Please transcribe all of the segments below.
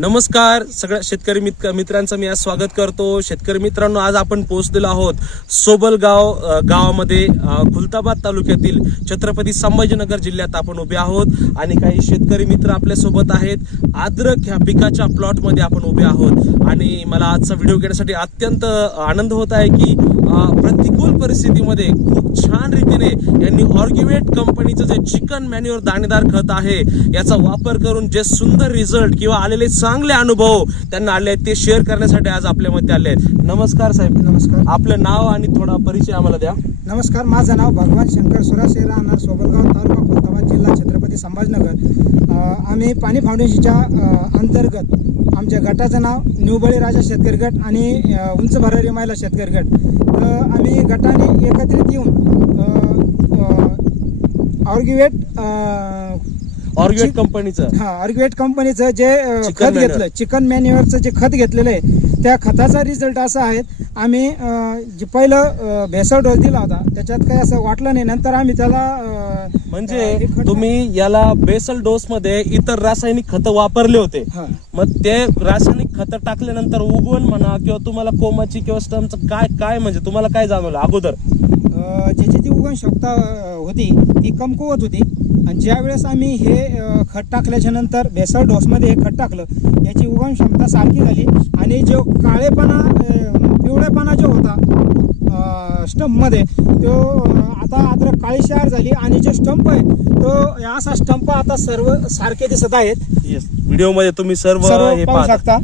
नमस्कार सगळ्या शेतकरी मित्र मित्रांचं मी आज स्वागत करतो. शेतकरी मित्रांनो आज आपण पोहोचलेलो आहोत सोबलगाव गावामध्ये खुलताबाद तालुक्यातील छत्रपती संभाजीनगर जिल्ह्यात आपण उभे आहोत आणि काही शेतकरी मित्र आपल्यासोबत आहेत. आद्रक ह्या पिकाच्या प्लॉटमध्ये आपण उभे आहोत. आणि मला आजचा व्हिडिओ घेण्यासाठी अत्यंत आनंद होत आहे की प्रतिकूल परिस्थितीमध्ये खूप छान रीतीने यांनी ऑर्ग्युमेट कंपनीचं जे चिकन मॅन्युअर दाणेदार खत आहे याचा वापर करून जे सुंदर रिझल्ट किंवा आलेले चांगले अनुभव त्यांना आले आहेत. ते शेअर करण्यासाठी आज आपल्यामध्ये आले आहेत. नमस्कार साहेब. नमस्कार. आपलं नाव आणि थोडा परिचय आम्हाला द्या. नमस्कार माझं नाव भगवान शंकर सुराशे राहणार सोबलगाव तालुका खुलताबाद जिल्हा छत्रपती संभाजीनगर. आम्ही पाणी फाउंडेशनच्या अंतर्गत आमच्या गटाचं नाव निवबळी राजा शेतकरी गट आणि उंच भरारी महिला शेतकरी गट. तर आम्ही गटाने एकत्रित येऊन ऑर्ग्युवेट ऑर्ग्युमेट कंपनीचं हा ऑर्ग्युवेट कंपनीचं जे खत. घेतलं चिकन मॅन्युअरचं जे खत घेतलेलं आहे त्या खताचा रिझल्ट असा आहे आम्ही जे पहिलं भेसळ डोस दिला होता त्याच्यात काही असं वाटलं नाही. नंतर आम्ही त्याला म्हणजे तुम्ही याला बेसल डोस मध्ये इतर रासायनिक खतं वापरले होते. मग ते रासायनिक खतं टाकल्यानंतर उगवण म्हणा किंवा तुम्हाला कोमाची किंवा स्टमचं काय काय म्हणजे तुम्हाला काय जाणवलं अगोदर? ज्याची ती उगवण क्षमता अ, होती ती कमकुवत होती. आणि ज्या वेळेस आम्ही हे खत टाकल्याच्या नंतर भेसळ डोसमध्ये हे खत टाकलं याची उगवण क्षमता सारखी झाली. आणि जो काळेपणा पिवळेपणा जो होता स्टंपमध्ये तो आता अद्रक काळीशार झाली. आणि जे स्टंप आहे तो असा स्टंप आता सर्व सारखे दिसत आहेत. व्हिडिओमध्ये तुम्ही सर्व सर्व हे पाहू शकता.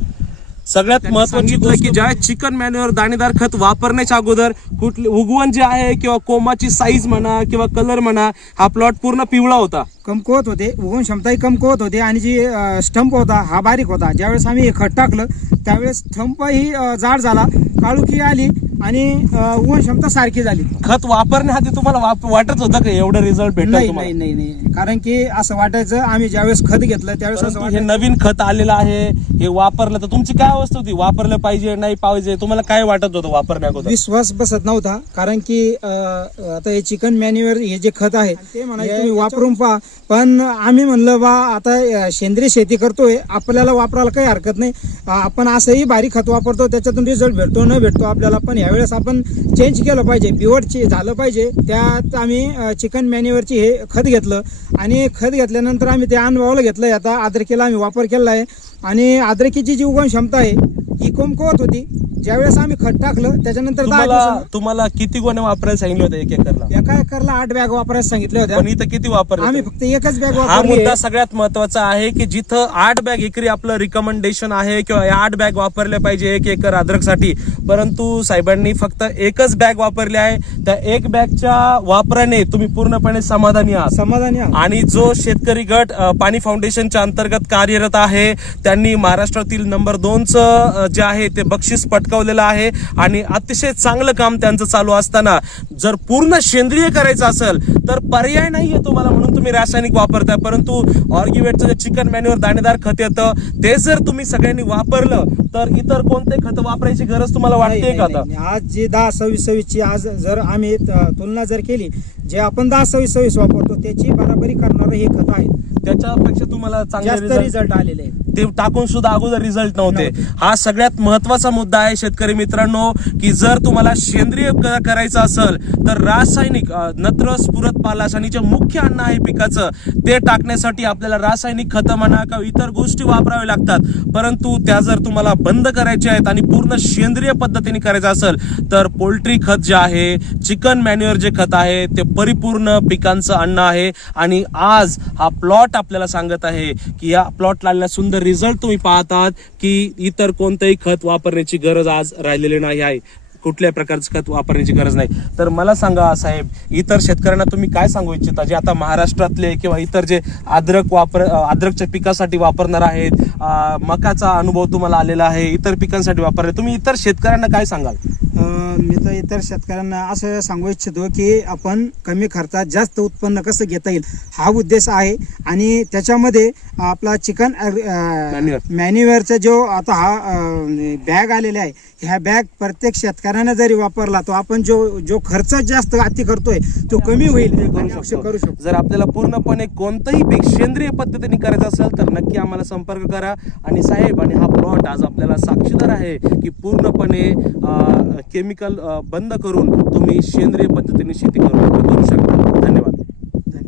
सगळ्यात महत्वाची गोष्ट की ज्या चिकन मॅन्युअर दाणेदार खत वापरण्याच्या अगोदर कुठले उगवण जे आहे किंवा कोमाची साईज म्हणा किंवा कलर म्हणा हा प्लॉट पूर्ण पिवळा होता. कमकुवत होते उगवण क्षमताही कमकुवत होते आणि जी स्टंप होता हा बारीक होता. ज्यावेळेस आम्ही हे खत टाकलं त्यावेळेस स्टंपही जाड झाला. काळुकी आली आणि उगवण क्षमता सारखी झाली. खत वापरण्याआधी तुम्हाला वाप- वाटत होतं का एवढं रिझल्ट भेटेल नाही तुम्हाला? नाही नाही नाही. कारण की असं वाटायचं आम्ही ज्यावेळेस खत घेतलं त्यावेळेस असं परंतु हे वाटायचं. नवीन खत आलेलं आहे हे वापरलं तर तुमची काय अवस्था होती? वापरलं पाहिजे नाही पाहिजे तुम्हाला काय वाटत होतं वापरण्याअगोदर विश्वास बसत नव्हता कारण की अ, आता हे चिकन मॅन्युअर हे जे खत आहे ते म्हणायचे तुम्ही वापरून पहा. पण आम्ही म्हणलं बा आता अ, सेंद्रिय शेती करतोय आपल्याला वापरायला काही हरकत नाही. अ, आपण असंही भारी खत वापरतो त्याच्यातून रिझल्ट भेटतो न भेटतो आपल्याला पण यावेळेस आपण चेंज केलं पाहिजे पिवट झालं पाहिजे त्यात आम्ही चिकन मॅन्युअरची हे खत घेतलं. आणि खत घेतल्यानंतर आम्ही ते अणवावलं घेतलं आहे आता आद्रकीला आम्ही वापर केला आहे. आणि आद्रकीची जी उगवण क्षमता आहे ही कमकुवत होती. ज्यावेळेस आम्ही खत टाकलं त्याच्यानंतर दहा तुम्हाला दिवसानं तुम्हाला किती गोण्या वापरायला सांगितलं होतं एक एकरला? एका एकरला आठ बॅग वापरायला सांगितल्या होत्या. पण इथं किती वापरले आम्ही फक्त एकच बॅग हा वापरली मुद्दा सगळ्यात महत्त्वाचा आहे की जिथं आठ बॅग एकरी आपलं रिकमेंडेशन आहे किंवा या आठ बॅग वापरल्या पाहिजे एक एकर अद्रकसाठी. परंतु साहेबांनी फक्त एकच बॅग वापरली आहे. त्या एक बॅगच्या वापराने तुम्ही पूर्णपणे समाधानी आहात. समाधानी आहोत. आणि जो शेतकरी गट अ, पाणी फाउंडेशनच्या अंतर्गत कार्यरत आहे त्यांनी महाराष्ट्रातील नंबर दोनचं अ, जे आहे ते बक्षीस पटकावलेलं आहे आणि अतिशय चांगलं काम त्यांचं चालू असताना जर पूर्ण सेंद्रिय करायचं असेल तर पर्याय नाहीये तुम्हाला म्हणून तुम्ही रासायनिक वापरताय. परंतु ऑर्ग्युमेटचं जे चिकन मॅन्युअर दाणेदार खत येतं ते जर तुम्ही सगळ्यांनी वापरलं तर इतर कोणते खत वापरायची गरज तुम्हाला नाही, वाटते का नाही, आता? नाही. आज जी दहा सव्वीस सव्वीस ची आज जर आम्ही तुलना जर केली जे आपण दहा सव्वीस सव्वीस वापरतो त्याची बराबरी करणारं हे खत आहे. त्याच्यापेक्षा तुम्हाला चांगले रिझल्ट आलेले आहे ते टाकून सुद्धा अगोदर रिझल्ट नव्हते. हा सगळ्यात महत्त्वाचा मुद्दा आहे शेतकरी मित्रांनो की जर तुम्हाला सेंद्रिय करायचं असेल तर रासायनिक नत्र स्फुरत पालाश आणि जे मुख्य अन्न आहे पिकाचं ते टाकण्यासाठी आपल्याला रासायनिक खतं म्हणा किंवा इतर गोष्टी वापराव्या लागतात. परंतु त्या जर तुम्हाला बंद करायच्या आहेत आणि पूर्ण सेंद्रिय पद्धतीने करायचं असेल तर पोल्ट्री खत जे आहे चिकन मॅन्युअर जे खत आहे ते परिपूर्ण पिकांचं अन्न आहे. आणि आज हा प्लॉट आपल्याला सांगत आहे की या प्लॉटला आलेला सुंदर रिझल्ट तुम्ही पाहतात की इतर कोणतंही खत वापरण्याची गरज आज राहिलेली नाही आहे. कुठल्याही प्रकारचं खत वापरण्याची गरज नाही. तर मला सांगा साहेब इतर शेतकऱ्यांना तुम्ही काय सांगू इच्छिता? जे आता महाराष्ट्रातले किंवा इतर जे अद्रक वापर अद्रकच्या पिकासाठी वापरणार आहेत मकाचा अनुभव तुम्हाला आलेला आहे इतर पिकांसाठी वापरले तुम्ही इतर शेतकऱ्यांना काय सांगाल? मी तर इतर शेतकऱ्यांना असं सांगू इच्छितो की आपण कमी खर्चात जास्त उत्पन्न कसं घेता येईल हा उद्देश आहे. आणि त्याच्यामध्ये आपला चिकन. मॅन्युअरचा जो आता हा बॅग आलेला आहे ह्या बॅग प्रत्येक शेतकऱ्याने जरी वापरला तो आपण जो जो खर्च जास्त अति करतोय तो कमी होईल. करू शकतो. जर आपल्याला पूर्णपणे कोणतंही पीक सेंद्रिय पद्धतीने करायचं असेल तर नक्की आम्हाला संपर्क करा. आणि साहेब आणि हा प्लॉट आज आपल्याला साक्षीदार आहे की पूर्णपणे केमिकल बंद करून तुम्ही सेंद्रिय पद्धतीने शेती करू करू शकता.